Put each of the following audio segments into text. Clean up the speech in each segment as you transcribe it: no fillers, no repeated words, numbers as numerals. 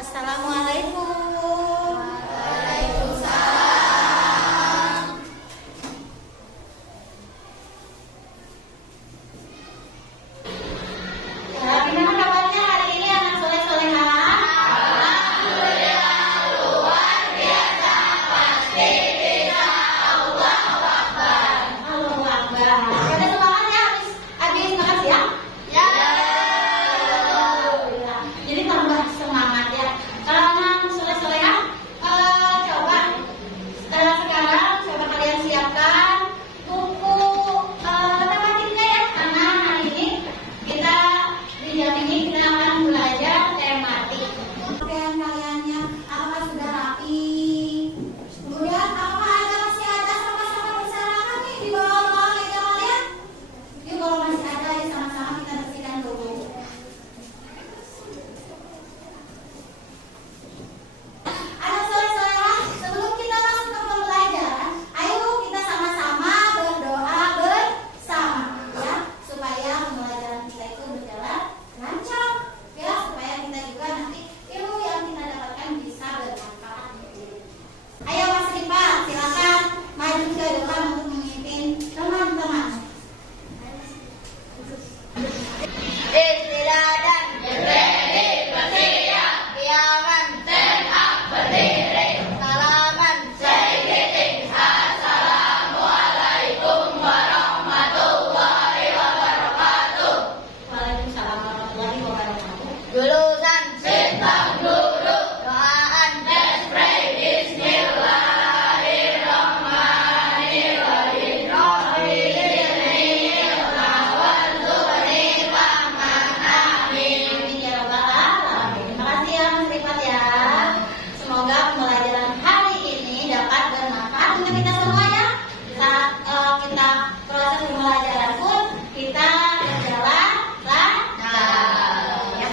Assalamualaikum. Waalaikumsalam. Ya, gimana kabarnya hari ini anak soleh-soleha? Alhamdulillah luar biasa, pasti bisa. Allahu Akbar. Allahu Akbar. Pada semangat ya habis makan siang? Ya. Alhamdulillah. Jadi tambah semangat ya. Kalau anak soleh-soleha, coba sekarang coba kalian siapkan buku matematiknya ya, karena hari ini kita di jam ini kita akan belajar tematik. Pakaian kaliannya apakah sudah rapi? Kemudian apakah masih ada sama-sama berserakan nih di bawah meja kalian? Yuk kalau masih ada ya sama-sama kita bersihkan dulu. Anak soleh-soleha, sebelum kita masuk ke pembelajaran, ayo kita sama-sama berdoa bersama ya, supaya pembelajaran kita itu berjalan lancar ya, supaya kita juga nanti ilmu yang kita dapatkan bisa bermanfaat. Ayo Mas Rifa, silakan maju ke depan untuk memimpin teman-teman. Istirahat, berdiri, bersiap, diaman, stand up, berdiri, salaman, say greetings, assalamualaikum warahmatullahi wabarakatuh. Waalaikumsalam warahmatullahi wabarakatuh. Julusan bintang guru, doaan let's pray, bismillahirrahmanirrahim, Amin ya rabbal alamin. Terima kasih ya Mas Rifat ya. Semoga pembelajaran hari ini dapat bermanfaat untuk kita semua ya. Saat kita proses pembelajaran pun kita berjalan lancar. Ya.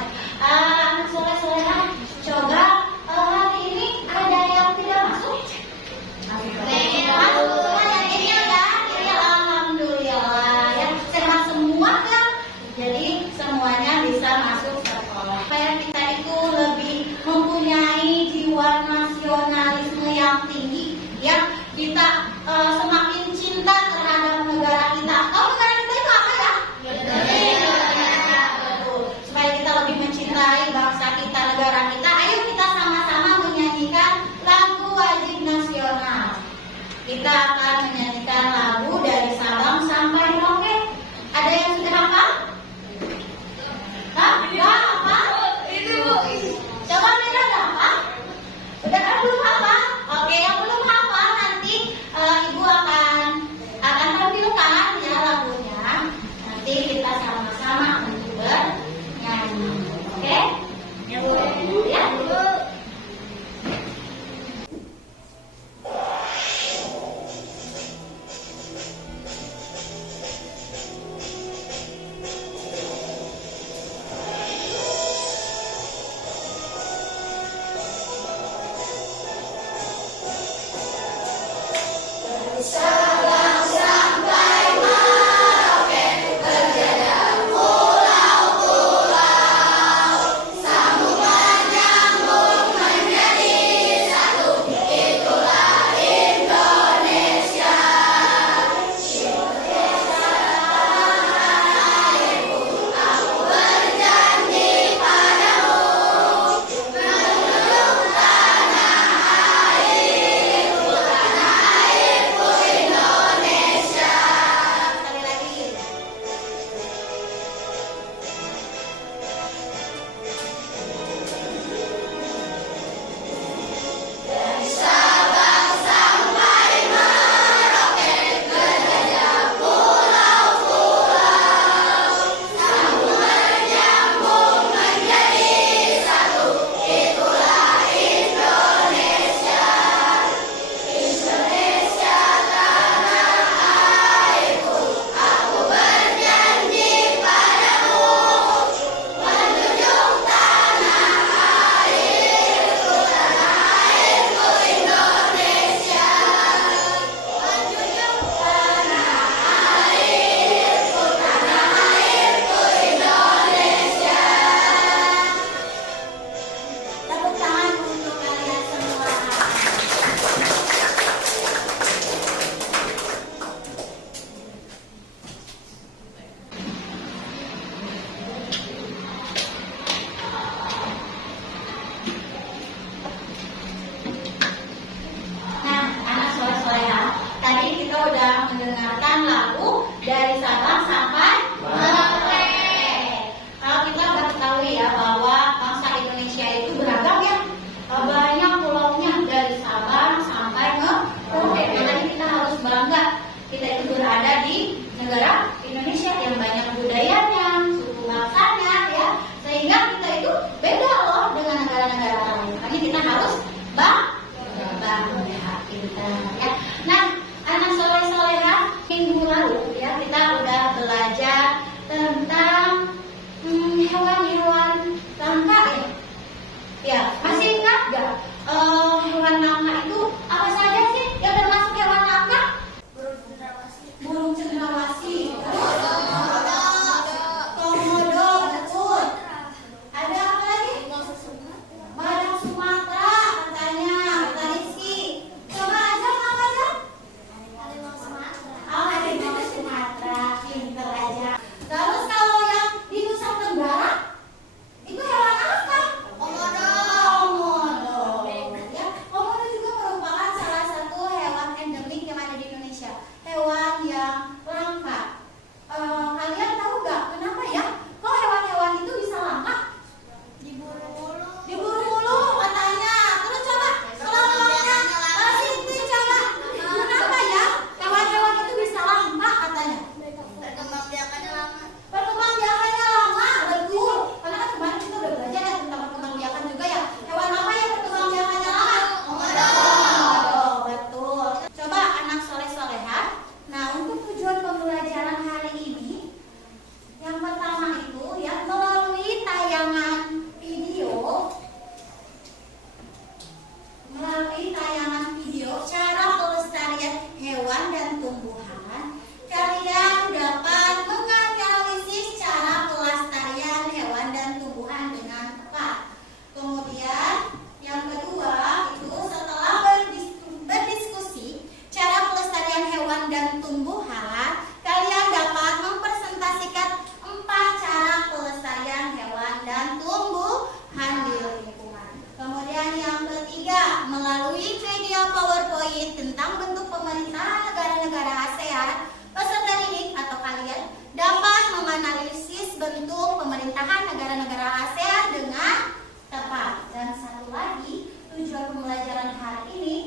negara ASEAN dengan tepat. Dan satu lagi tujuan pembelajaran hari ini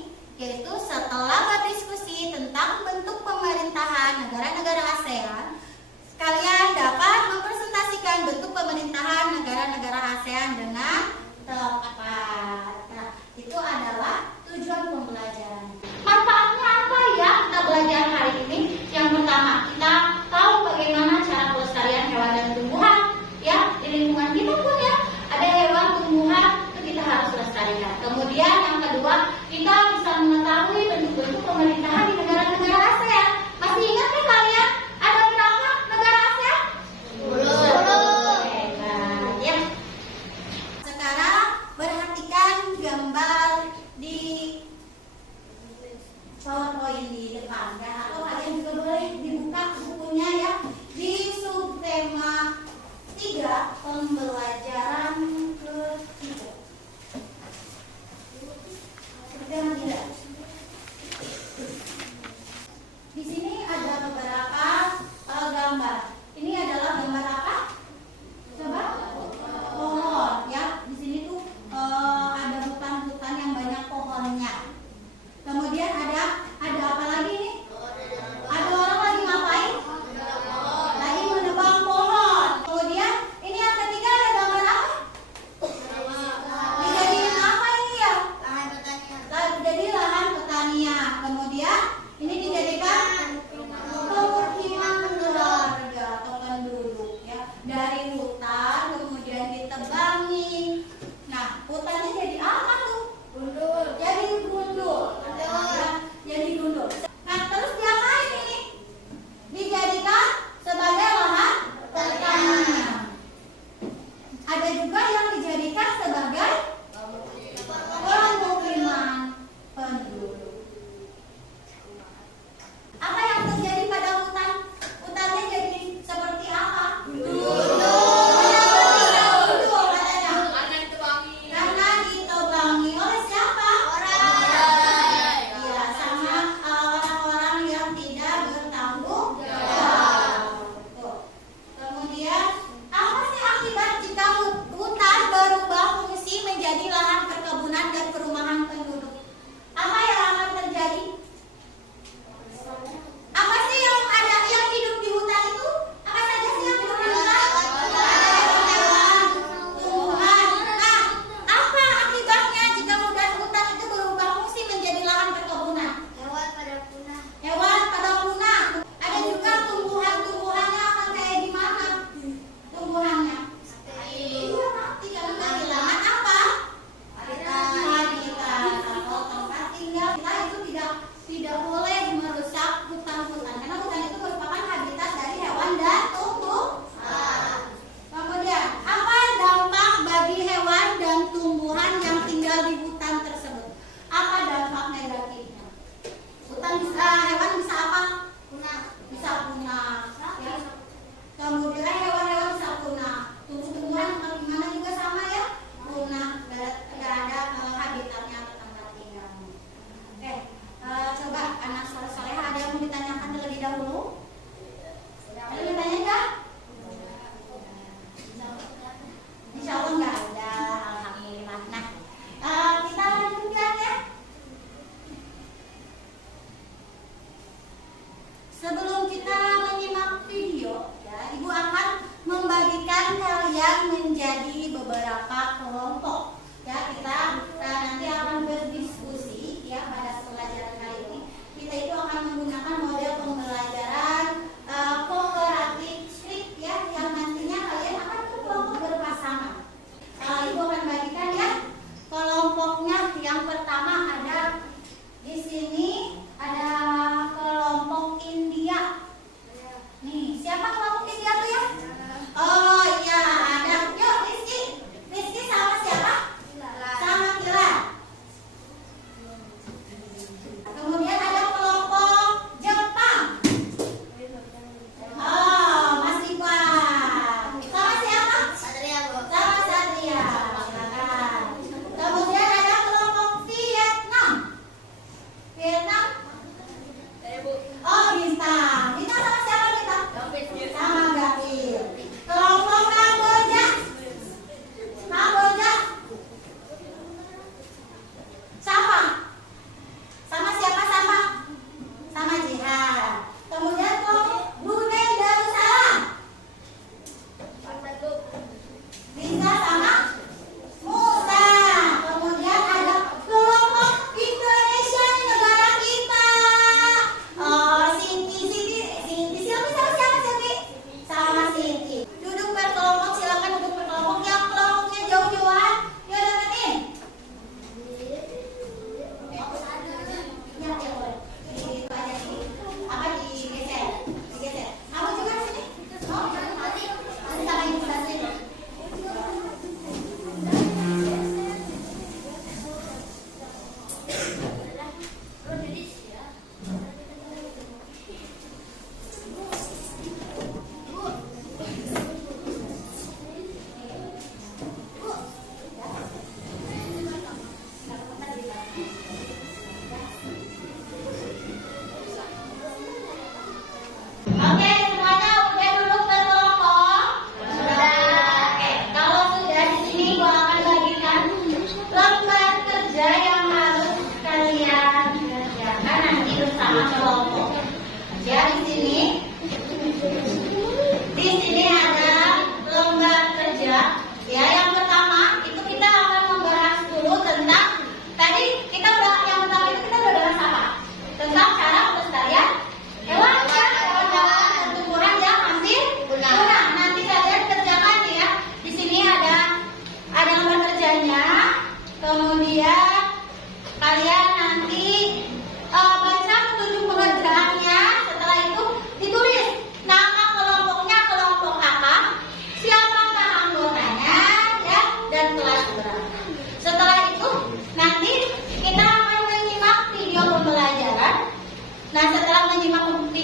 yaitu setelah berdiskusi tentang bentuk pemerintahan negara-negara ASEAN, kalian dapat mempresentasikan bentuk pemerintahan negara-negara ASEAN dengan tepat. Nah, itu adalah tujuan pembelajaran. Manfaatnya apa ya kita belajar hari ini? Yang pertama, kita tahu bagaimana cara pelestarian hewan dan tumbuhan. Ya, di lingkungan kita pun ya ada hewan tumbuhan itu kita harus lestarikan. Kemudian yang kedua, kita bisa mengetahui bentuk-bentuk pemerintahan di negara-negara ASEAN. Masih ingat kan kalian? Ada berapa negara ASEAN? 10. Hebat ya. Sekarang perhatikan gambar di PowerPoint di depan ya, atau kalian juga boleh dibuka bukunya ya di subtema 3 pembelajaran ketiga. Subtema 3. Di sini ada beberapa gambar. Ini adalah gambar apa? Coba. Pohon ya. Di sini tuh ada hutan-hutan yang banyak pohonnya. Kemudian ada apa lagi nih? Ada orang lagi ngapain? Lagi menebang pohon. Kemudian ini yang ketiga ada gambar apa? Dijadiin apa ini ya? Lahan pertanian. Jadi lahan pertanian. Kemudian ini dijadikan pemukiman keluarga atau penduduk ya. Dari hutan kemudian ditebangi. Nah, hutannya jadi apa tuh? Gundul. Jadi gundul. Jadi gundul. Nah, terus diapain ini? Dijadikan sebagai lahan pertanian. Ada juga yang dijadikan sebagai pemukiman penduduk. Apa yang terjadi pada hutan? Hutannya jadi seperti apa? Gundul katanya. Karena ditebangi oleh siapa? Iya, sama orang-orang yang tidak bertanggung jawab. Betul. Kemudian, apa sih akibat jika hutan berubah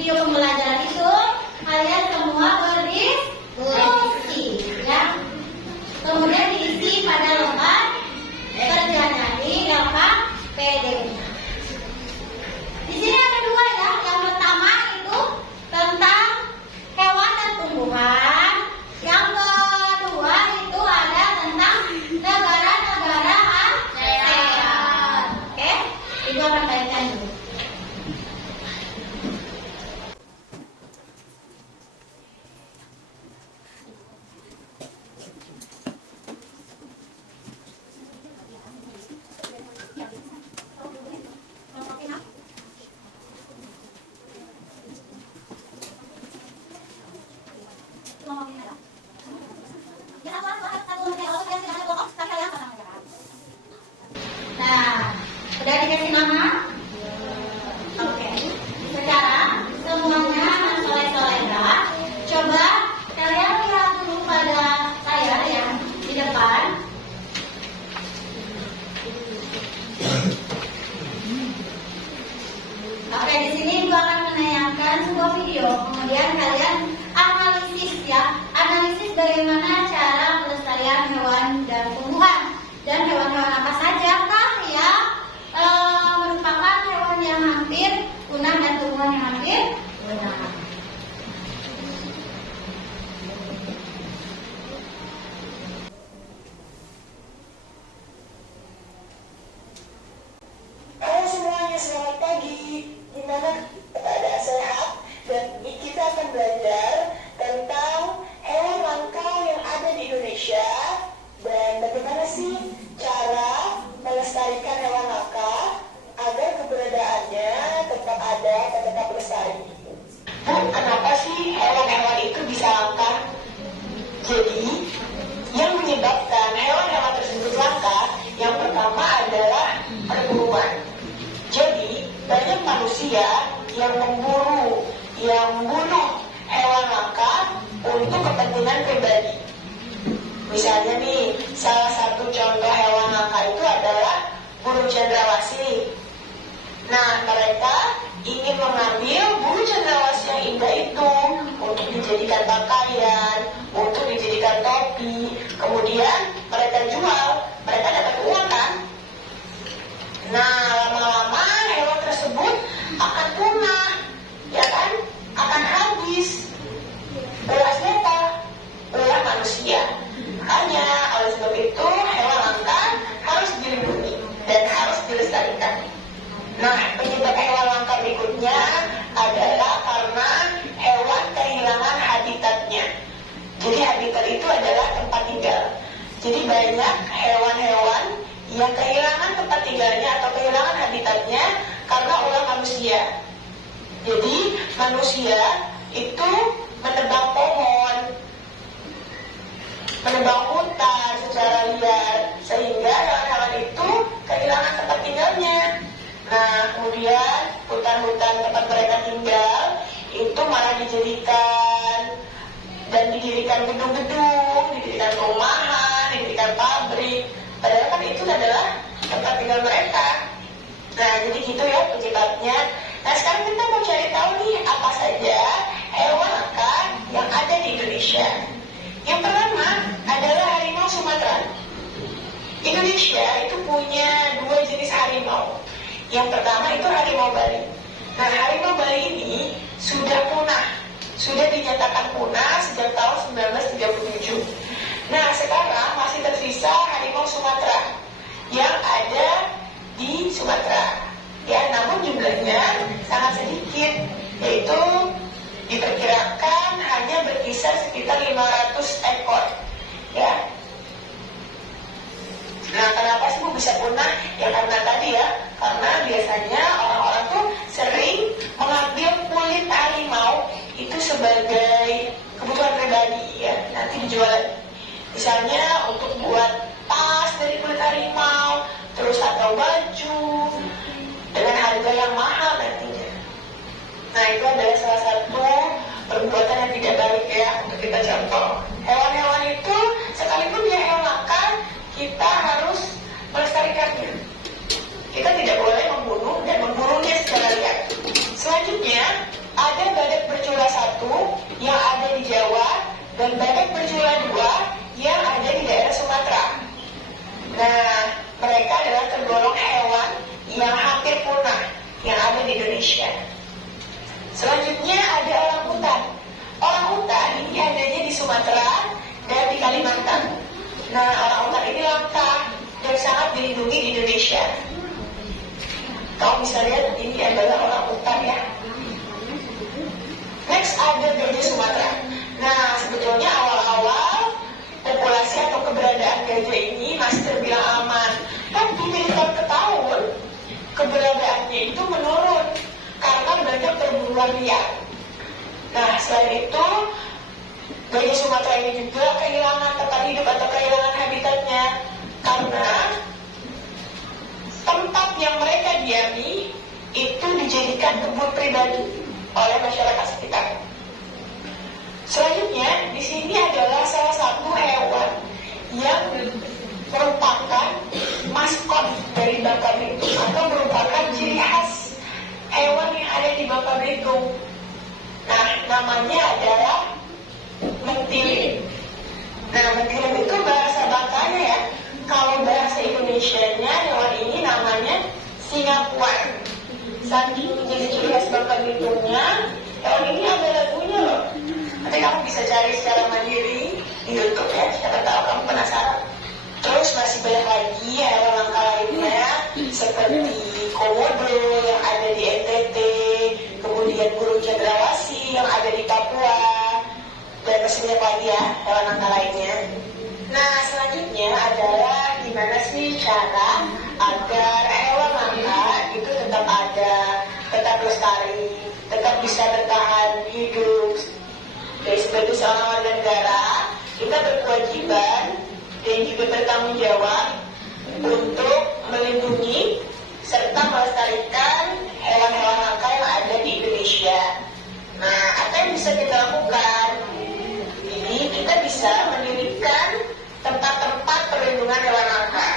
video pembelajaran itu kalian semua berdiskusi, ya. Kemudian diisi pada lembar kerjanya di LKPD. Di sini ada dua ya. Yang pertama itu tentang hewan dan tumbuhan. Yang kedua itu ada tentang negara-negara ASEAN. Oke, itu akan kaitkan dulu. Nah, udah dikasih nama? Oke. Sekarang semuanya mensoleh-solehnya. Coba kalian lihat dulu pada layar yang di depan. Oke, di sini gua akan menayangkan sebuah video. Kemudian kalian analisis ya, analisis bagaimana cara pelestarian hewan dan tumbuhan. Dan hewan-hewan apa saja kah yang merupakan hewan yang hampir punah dan tumbuhan yang hampir punah. Halo semuanya, selamat pagi. Gimana keadaan sehat? Dan kita akan belajar tentang hewan langka yang ada di Indonesia dan bagaimana sih cara melestarikan hewan langka agar keberadaannya tetap ada dan tetap lestari. Bu, kenapa sih hewan-hewan itu bisa langka? Jadi, yang menyebabkan hewan-hewan tersebut langka, yang pertama adalah perburuan. Jadi, banyak manusia yang membunuh hewan langka untuk kepentingan pribadi. Misalnya nih, salah satu contoh hewan langka itu adalah burung cendrawasih. Nah, mereka ingin mengambil burung cendrawasih yang indah itu untuk dijadikan pakaian, untuk dijadikan topi. Kemudian mereka jual, mereka dapat uang kan? Nah, lama-lama hewan tersebut akan punah, ya kan? Akan habis. Belah siapa? Belah manusia. Makanya, oleh sebab itu, hewan langka harus dilindungi dan harus dilestarikan. Nah, penyebab hewan langka berikutnya adalah karena hewan kehilangan habitatnya. Jadi habitat itu adalah tempat tinggal. Jadi banyak hewan-hewan yang kehilangan tempat tinggalnya atau kehilangan habitatnya karena ulah manusia. Jadi manusia itu menebang pohon, menebang hutan secara liar, sehingga hewan-hewan itu kehilangan tempat tinggalnya. Nah, kemudian hutan-hutan tempat mereka tinggal itu malah dijadikan dan didirikan gedung-gedung, didirikan perumahan, didirikan pabrik. Padahal kan itu adalah tempat tinggal mereka. Nah, jadi gitu ya penyebabnya. Nah, sekarang kita mau cari tahu nih apa saja hewan langka yang ada di Indonesia. Yang pertama adalah harimau Sumatera. Indonesia itu punya 2 jenis harimau. Yang pertama itu harimau Bali. Nah, harimau Bali ini sudah punah, sudah dinyatakan punah sejak tahun 1937. Nah, sekarang masih tersisa harimau Sumatera yang ada di Sumatera. Ya, namun jumlahnya sangat sedikit, yaitu diperkirakan hanya berkisar sekitar 500 ekor. Ya. Nah, kenapa sih bisa punah? Ya karena tadi ya, karena biasanya orang-orang tuh sering mengambil kulit harimau itu sebagai kebutuhan pribadi ya, nanti dijual. Misalnya untuk buat tas dari kulit harimau, terus atau baju dengan harga yang mahal nantinya. Nah, itu adalah salah satu perbuatan yang tidak baik ya untuk kita contoh. Hewan-hewan itu sekalipun dia hewan langka, kita harus melestarikannya. Kita tidak boleh membunuh dan memburunya secara liar. Selanjutnya ada Nah, mereka adalah tergolong hewan yang hampir punah yang ada di Indonesia. Selanjutnya ada orang hutan. Orang hutan ini adanya di Sumatera dan di Kalimantan. Nah, orang hutan ini langka dan sangat dilindungi di Indonesia. Kamu bisa lihat ini adalah orang hutan ya. Next ada gajah Sumatera. Nah, sebetulnya awal-awal populasi atau keberadaan gajah ini masih terbilang aman. Tapi dari tahun ke tahun keberadaannya itu menurun karena banyak perburuan liar. Nah, selain itu gajah Sumatera ini juga kehilangan tempat hidup atau kehilangan habitatnya karena tempat yang mereka diami itu dijadikan kebun pribadi oleh masyarakat sekitar. Selanjutnya, di sini adalah salah satu hewan yang merupakan maskot dari Bangka Belitung atau merupakan ciri khas hewan yang ada di Bangka Belitung. Nah, namanya adalah mentilim. Nah, mentilim itu bahasa Bangkanya ya. Kalau bahasa Indonesianya hewan ini namanya Singapura. Saking menjadi ciri khas Bangka Belitungnya, hewan ini ada lagunya loh. Nanti kamu bisa cari secara mandiri di YouTube ya, siapa tahu kamu penasaran. Terus masih banyak lagi hewan langka lainnya seperti komodo yang ada di NTT, kemudian burung cendrawasih yang ada di Papua, dan masih banyak lagi ya hewan langka lainnya. Nah, selanjutnya adalah gimana sih cara agar hewan langka itu tetap ada, tetap lestari, tetap bisa bertahan hidup. Jadi sebagai seorang warga negara, kita berkewajiban dan juga bertanggung jawab untuk melindungi serta melestarikan hewan-hewan langka yang ada di Indonesia. Nah, apa yang bisa kita lakukan? Jadi kita bisa mendirikan tempat-tempat perlindungan hewan langka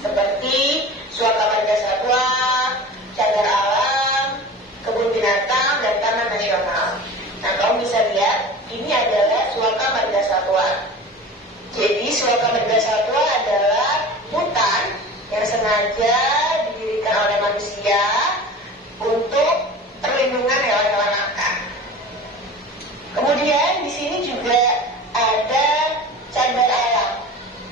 seperti Suaka Marga Satwa, Cagar Alam, Kebun Binatang, dan Taman Nasional. Nah, kamu bisa lihat ini adalah Suaka Marga Satwa. Jadi Suaka Marga Satwa adalah hutan yang sengaja didirikan oleh manusia untuk perlindungan hewan-hewan langka. Kemudian di sini juga ada Cagar Alam.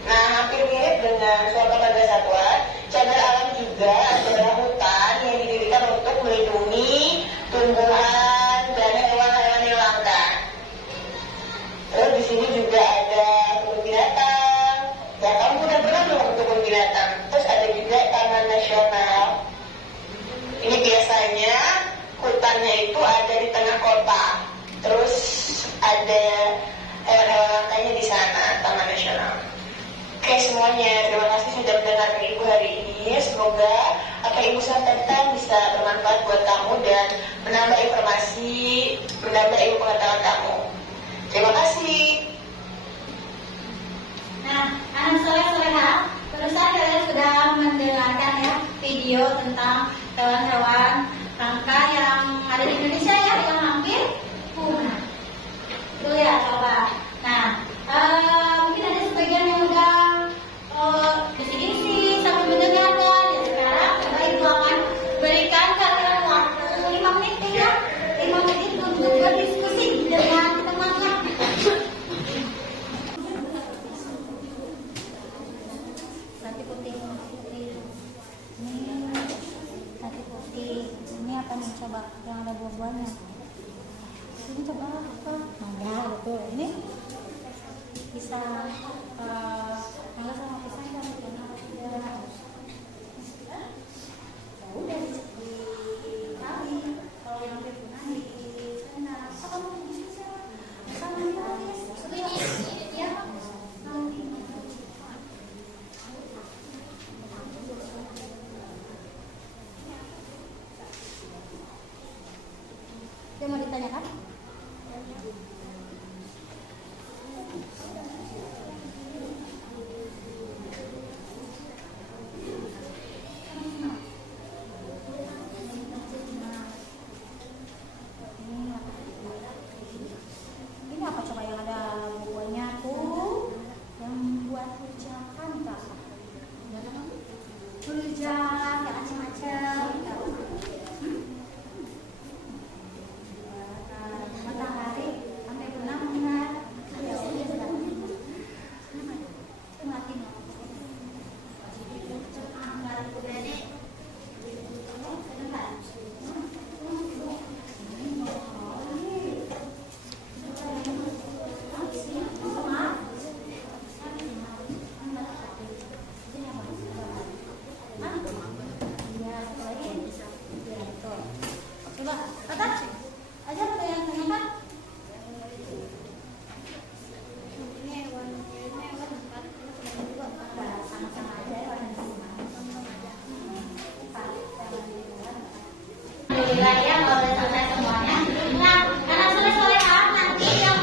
Nah, hampir mirip dengan Suaka Marga Satwa. Cagar Alam juga adalah hutan yang didirikan untuk melindungi tumbuhan dan hewan-hewan yang langka. Terus di sini juga ada kebun binatang. Ya, kamu udah pernah belum ke kebun binatang? Terus ada juga Taman Nasional. Ini biasanya hutannya itu ada di tengah kota. Terus ada hewan-hewan langkanya di sana, Taman Nasional. Oke semuanya, terima kasih sudah mendengarkan Ibu hari ini. Semoga apa yang Ibu sampaikan bisa bermanfaat buat kamu dan menambah informasi, menambah ilmu pengetahuan kamu. Terima kasih. Nah, anak soleh-soleha, barusan kalian sudah mendengarkan ya video tentang hewan-hewan langka yang ada di Indonesia ya, yang hampir punah. Tuh ya, coba. Nah, mungkin ada sebagian yang udah isi-isi sambil mendengarkan. Ya, sekarang coba Ibu akan berikan kalian waktu 5 menit ya, 5 menit untuk berdiskusi dengan temannya. Nanti putih. Nanti putih. alhamdulillah ya kalau udah selesai semuanya. Nah, anak soleh-soleha nanti yang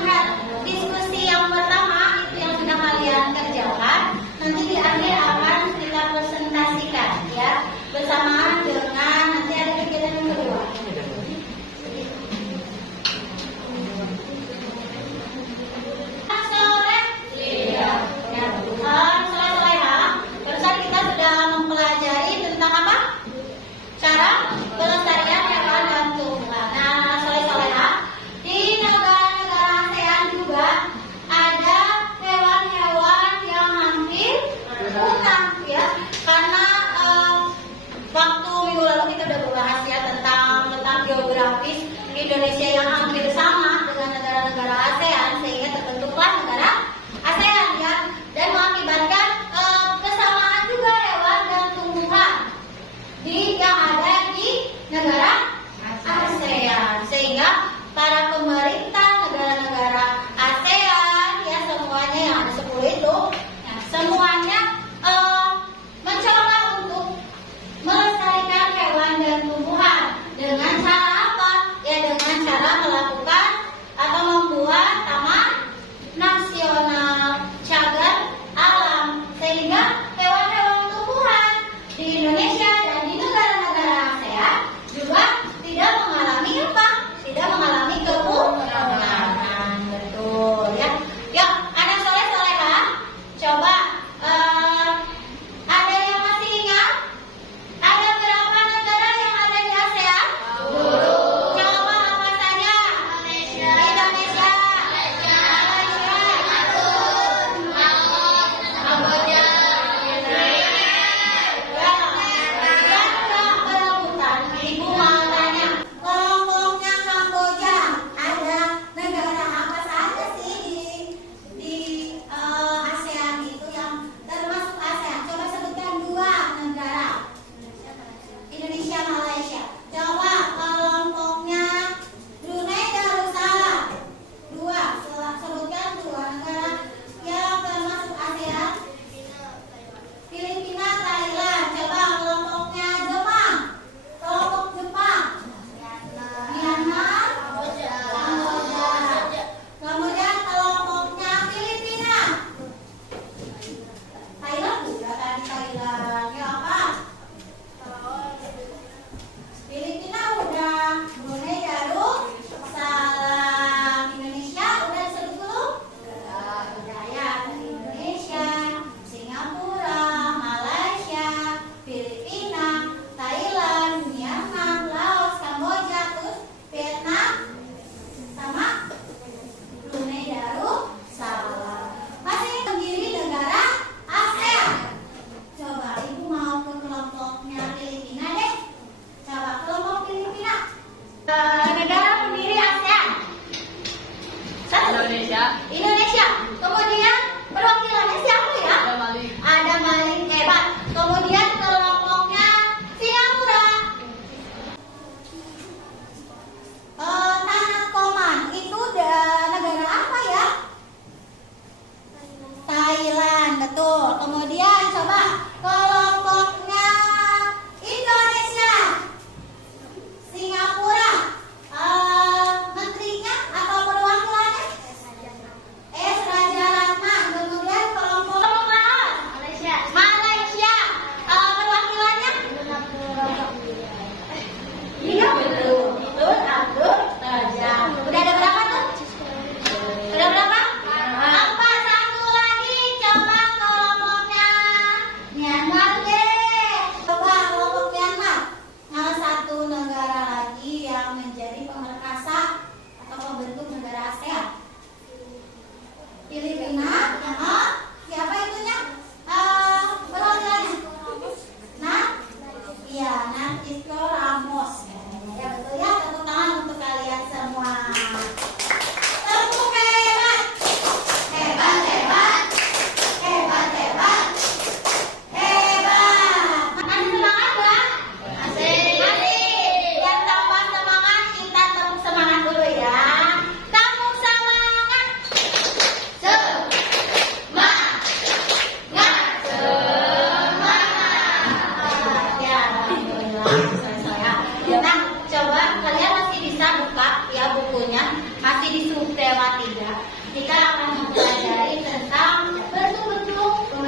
diskusi yang pertama itu yang sudah kalian kerjakan, nanti di akhir akan kita presentasikan ya bersamaan dengan nanti ada kegiatan yang kedua. Cara pelestarian hewan dan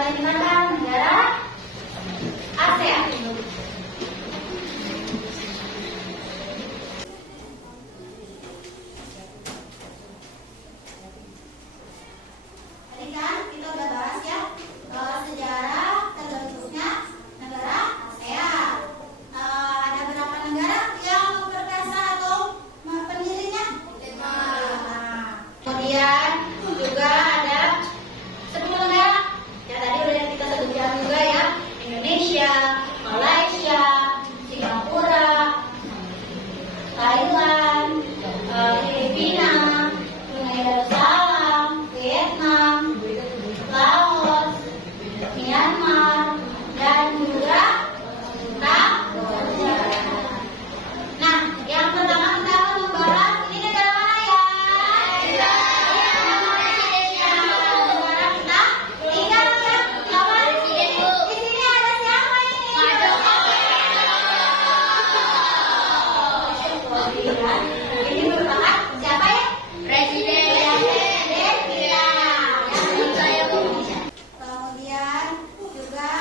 paling mana negara ASEAN. Tadi kan kita udah bahas ya sejarah terbentuknya negara ASEAN. Ada berapa negara yang berkasa atau pendirinya? 5. Kemudian juga ada 10 negara. Ya tadi udah kita sebutkan juga ya, Indonesia, Malaysia, Singapura, Thailand, Filipina, Brunei Darussalam, Vietnam, Laos, Myanmar, dan juga Kamboja. Nah, yang pertama kita akan membahas ini negara mana ya? Indonesia. Negara kita tinggal ya. Apa? Di sini ada siapa ini? Ini merupakan siapa ya? Presiden. Presiden kita. Kemudian juga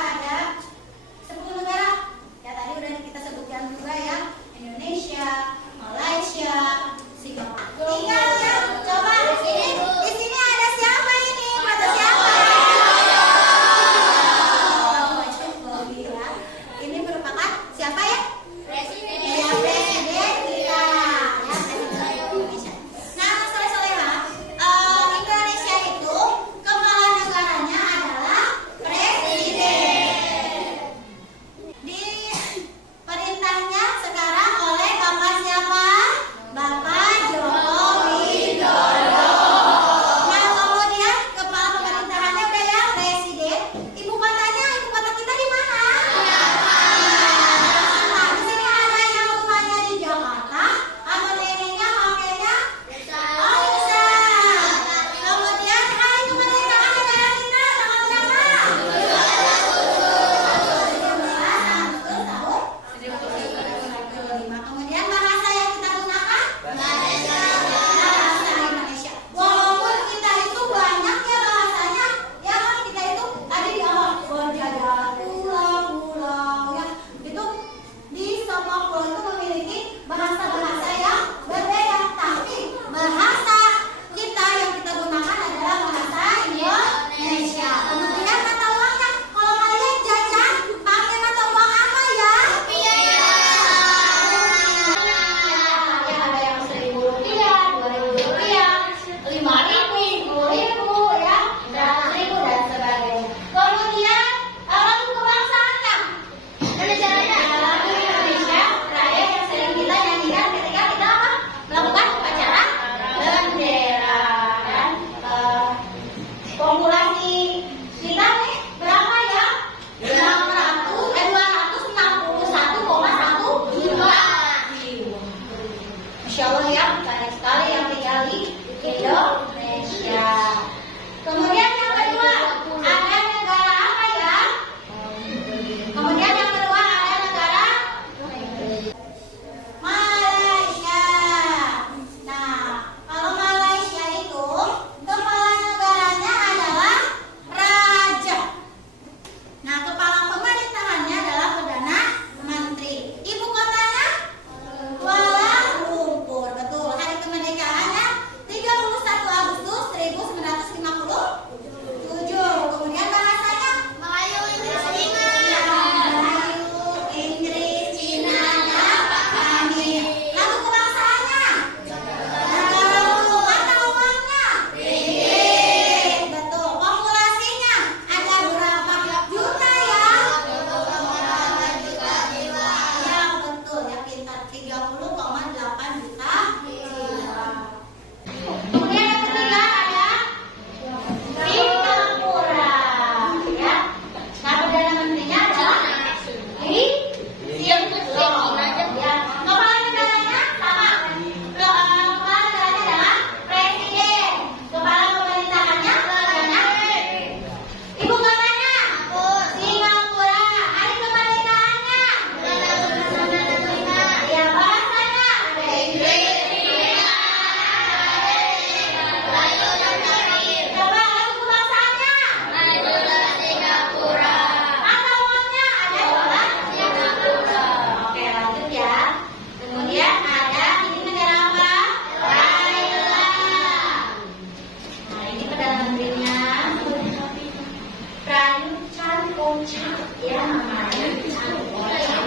Ya, namanya.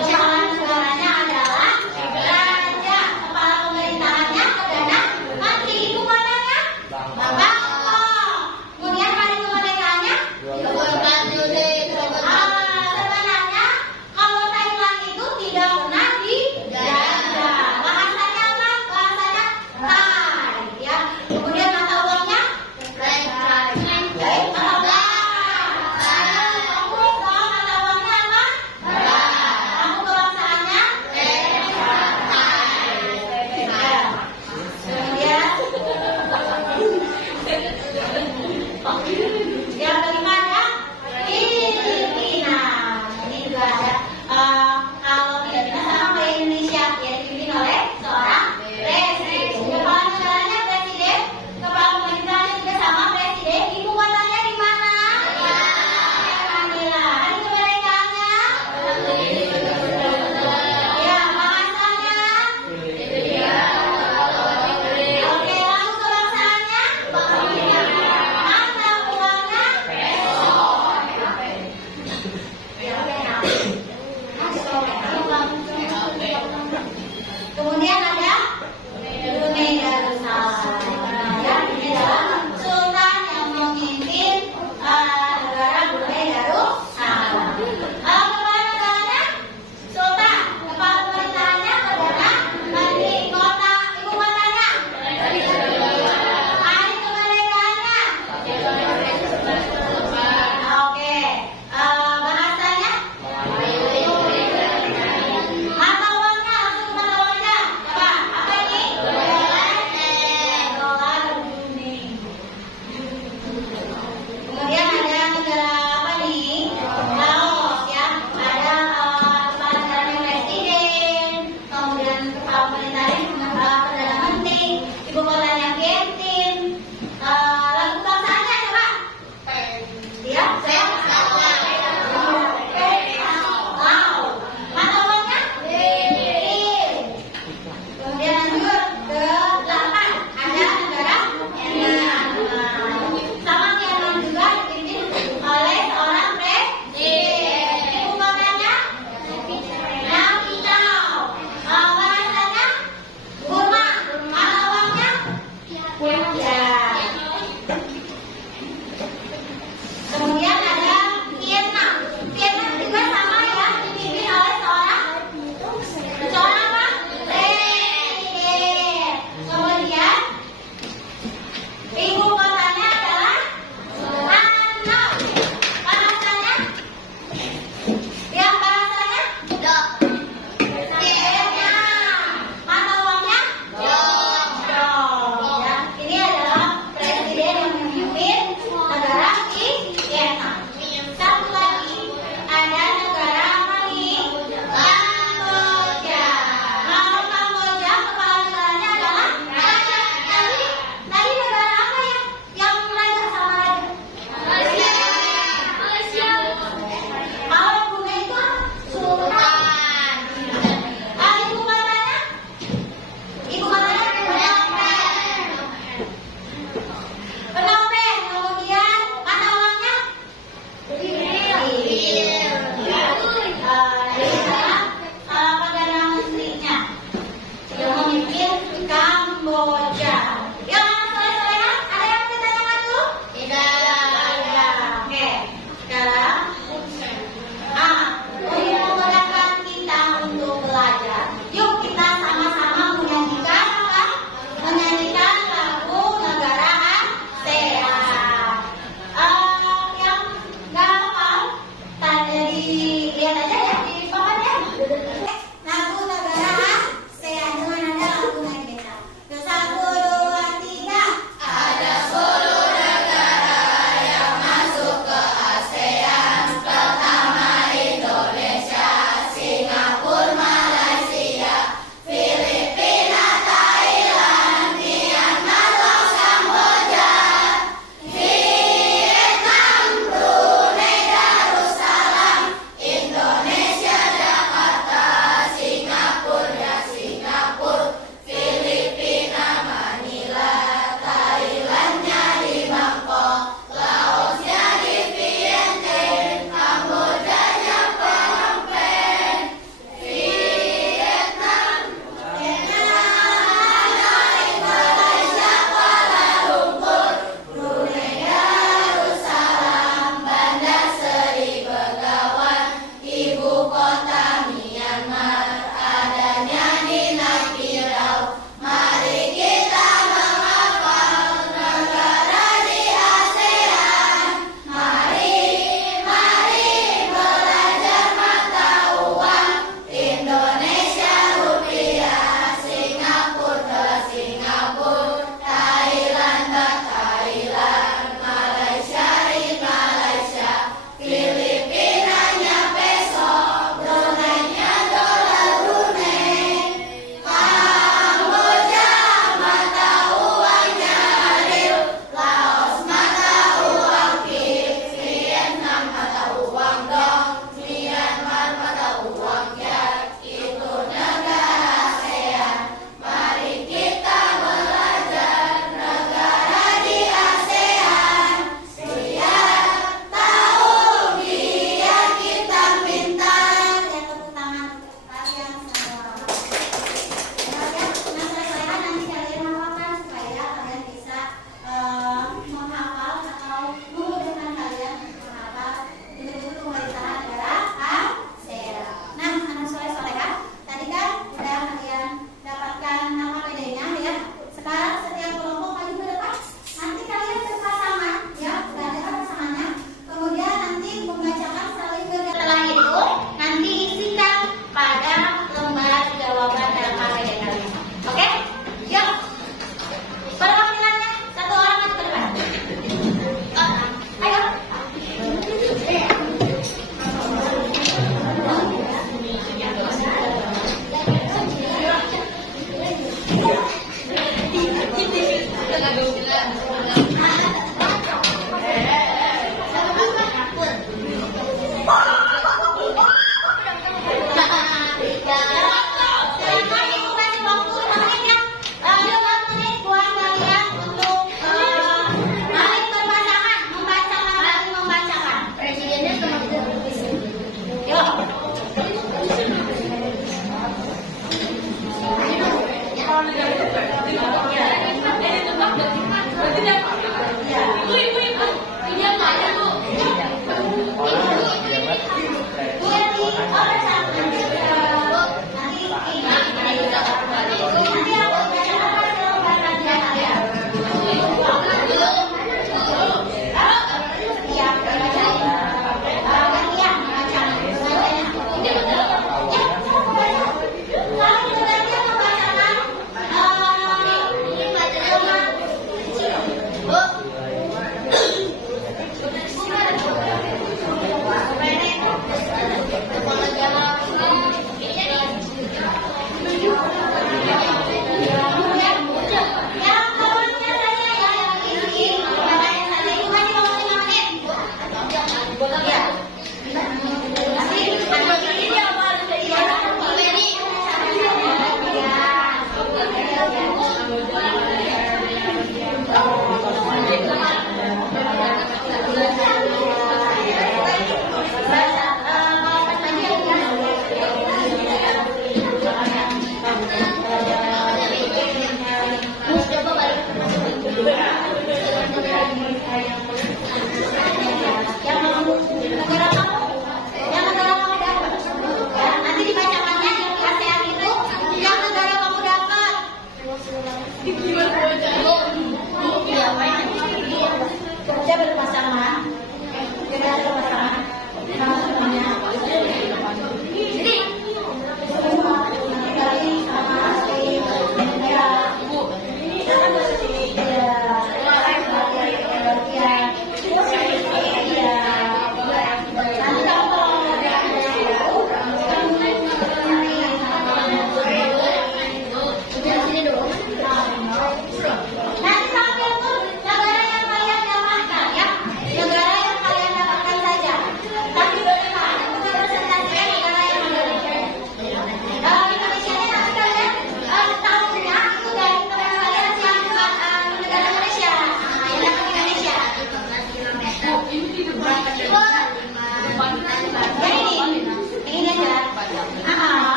Kepala negaranya adalah raja. Kepala pemerintahannya perdana menteri. Ibu kotanya Bangkok. Kemudian hari kemerdekaannya 24 Juli 1945. sebenarnya kalau Thailand itu tidak pernah dijajah. Bahasanya apa? Bahasanya Thai. Ya. Kemudian mata uangnya Frank. mata uang. Kamu tahu mata uangnya apa?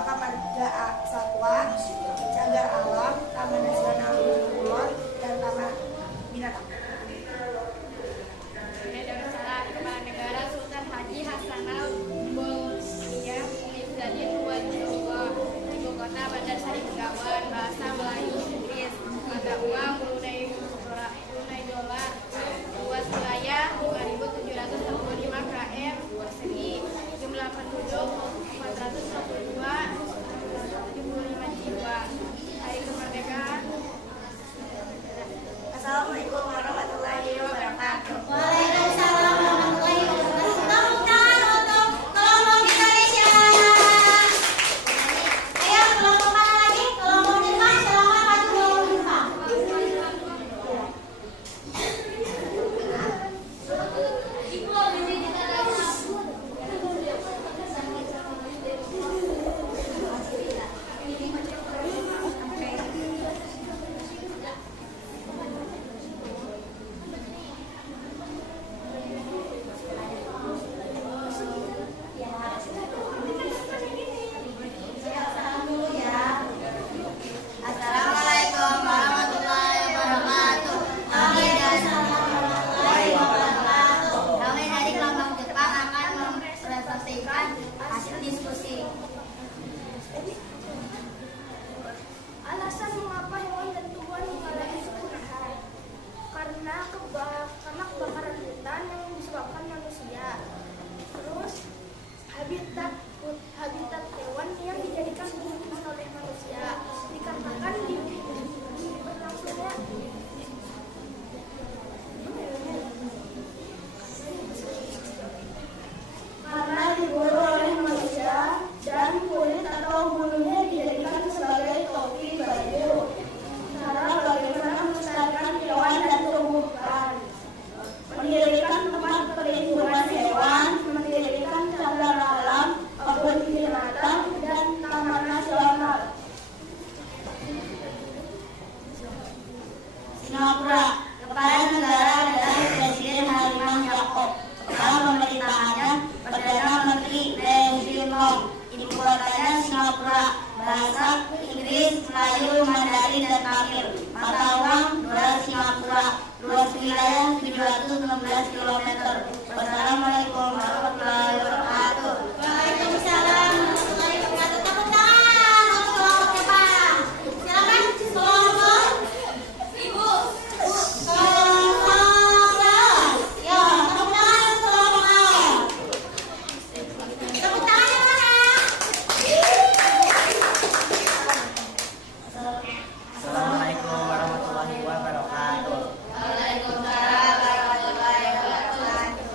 Wisata Marga Satwa, Cagar Alam, Taman Nasional Gunung Kulon, dan Taman Binatang. Kepala Negara Sultan Haji Hasanal Bolkiah Muhyiddin Wajowo, Ibu Kota Bandar Sari Begawan, Bahasa Melayu Inggris, Mata uang Brunei Dolar, luas wilayah 5.765 km persegi, jumlah penduduk 442,75 jiwa. Hari kemerdekaan. Assalamualaikum warahmatullahi wabarakatuh. Waalaikumsalam warahmatullahi wabarakatuh. Tepuk tangan untuk kelompok Indonesia. Ayo kelompok mana lagi? Kelompok Jepang, silahkan maju ke Jepang. Assalamualaikum warahmatullahi wabarakatuh. Kami dari kelompok Jepang akan mempresentasikan hasil diskusi. Alasan mengapa hewan dan tumbuhan mengalami kepunahan? Karena kebakaran hutan yang disebabkan manusia. Terus habitat hewan yang dijadikan permukiman oleh manusia dikarenakan berlangsungnya Karena diburu oleh manusia dan kulit atau bulunya dijadikan sebagai topi baju. Cara bagaimana melestarikan hewan dan tumbuhan? Mendirikan tempat perlindungan hewan, mendirikan cagar alam, kebun binatang, dan taman nasional. Singapura, kepala negara adalah Presiden Halimah Yacob. Kepala pemerintahannya Perdana Menteri Lee Hsien Loong. Ibu kotanya Singapura. Bahasa Inggris, Melayu, Mandarin, dan Tamil. Mata uang dolar Singapura. Luas wilayah 716 km. Wassalamualaikum warahmatullahi wabarakatuh. Waalaikumsalam warahmatullahi wabarakatuh. Tepuk tangan untuk kelompok Jepang. Silakan kelompok Ibu. Kelompok Laos. Yo, tepuk tangan untuk kelompok Laos. Tepuk tangan yang mana? Assalamualaikum warahmatullahi wabarakatuh. Waalaikumsalam warahmatullahi wabarakatuh.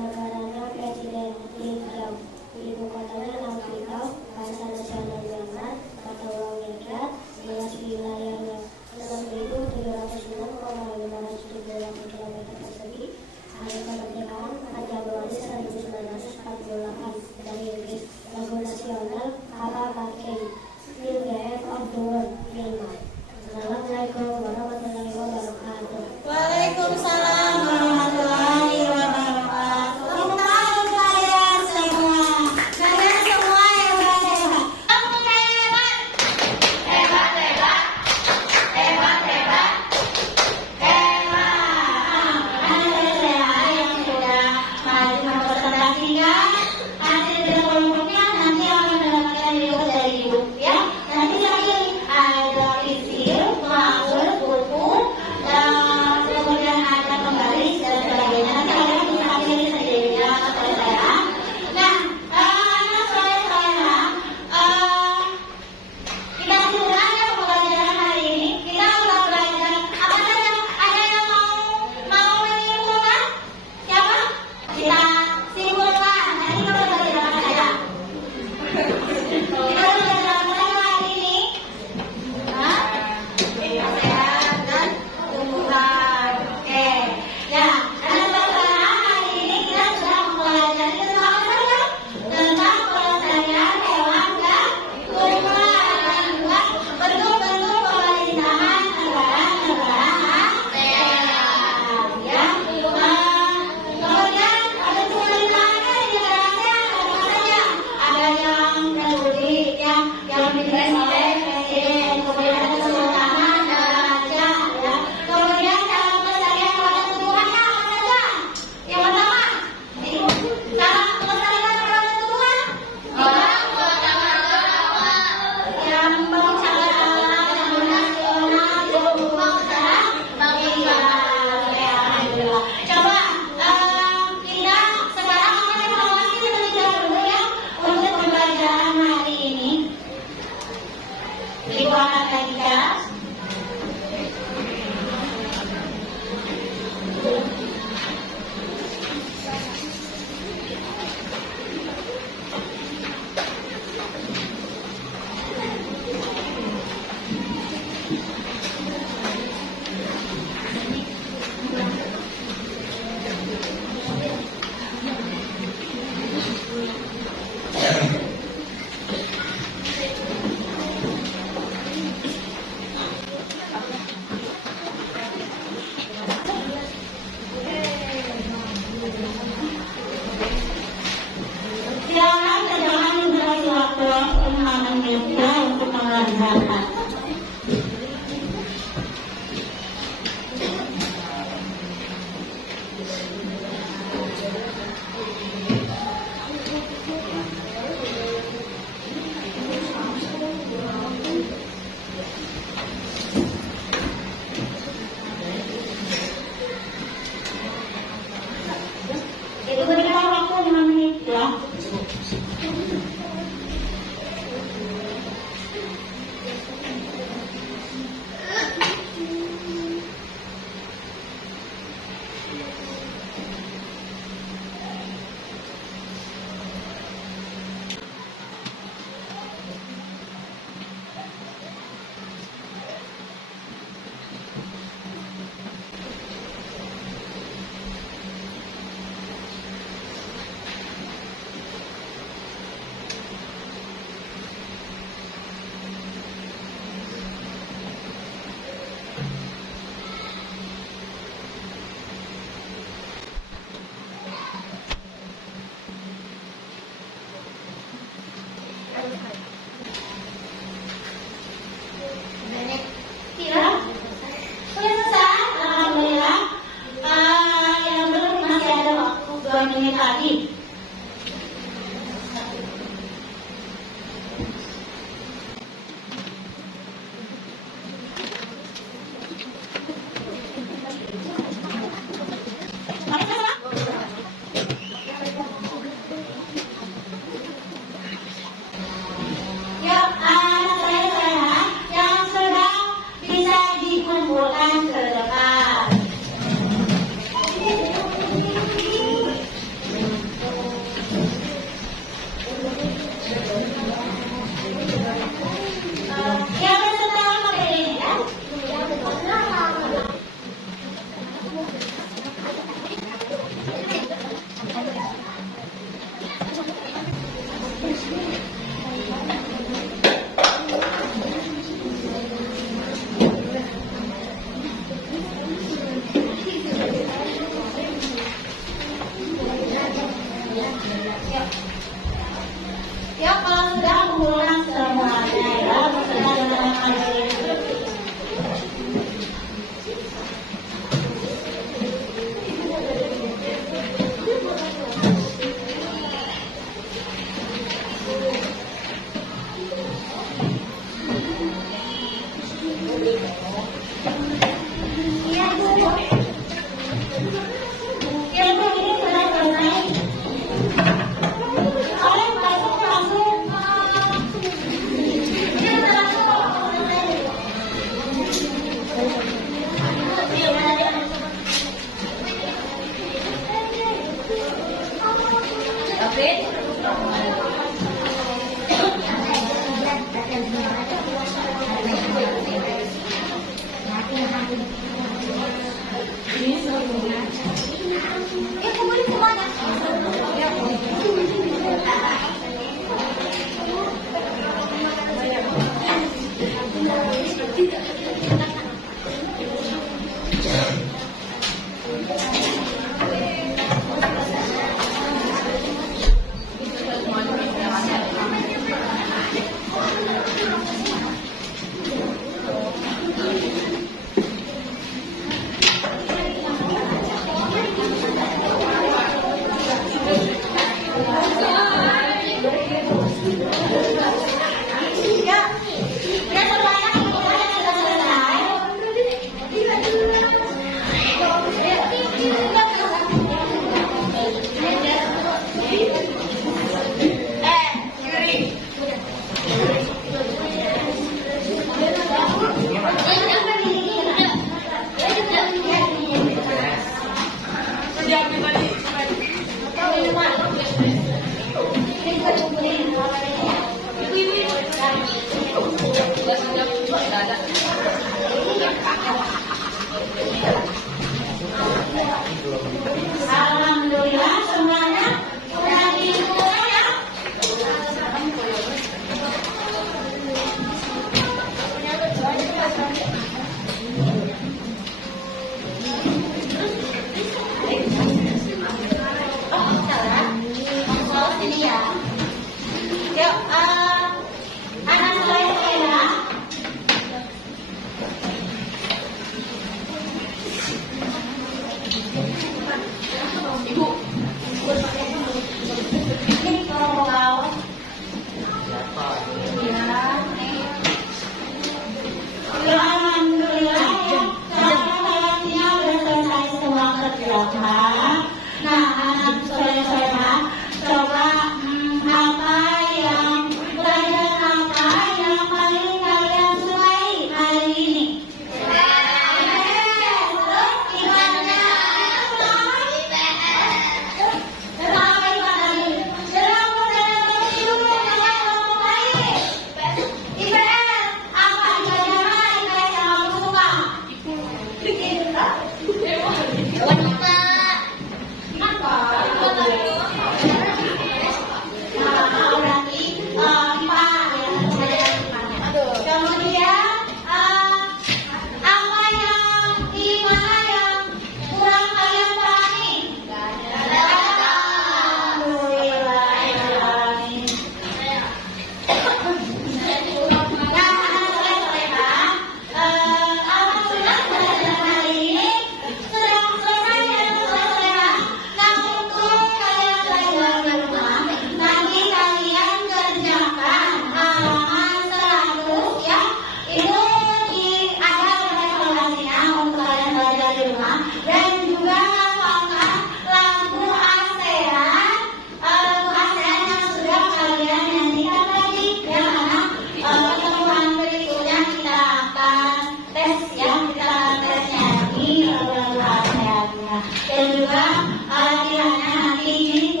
dan juga latihannya nanti di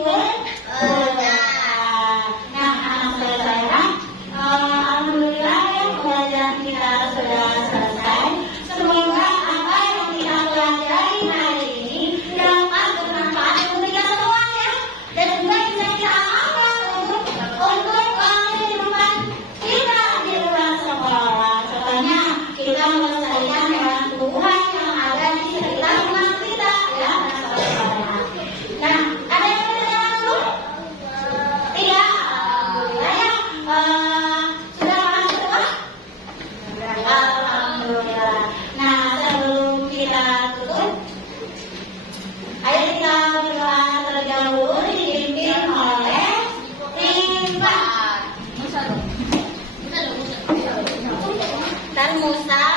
nah, anak saya, alhamdulillah ya pelajaran kita sudah selesai. Semoga apa yang kita pelajari hari ini dapat bermanfaat untuk kita semuanya dan juga bisa kita amalkan untuk kehidupan kita di luar sekolah. Contohnya kita melestarikan hewan tumbuhan yang ada di sekitar rumah kita, ya. Nah, ada yang mau ditanyakan dulu? Tidak. Alhamdulillah ya. Sudah paham semua? Alhamdulillah. Nah, sebelum kita tutup, ayo kita berdoa terlebih dahulu dipimpin oleh Rimba dan Musa.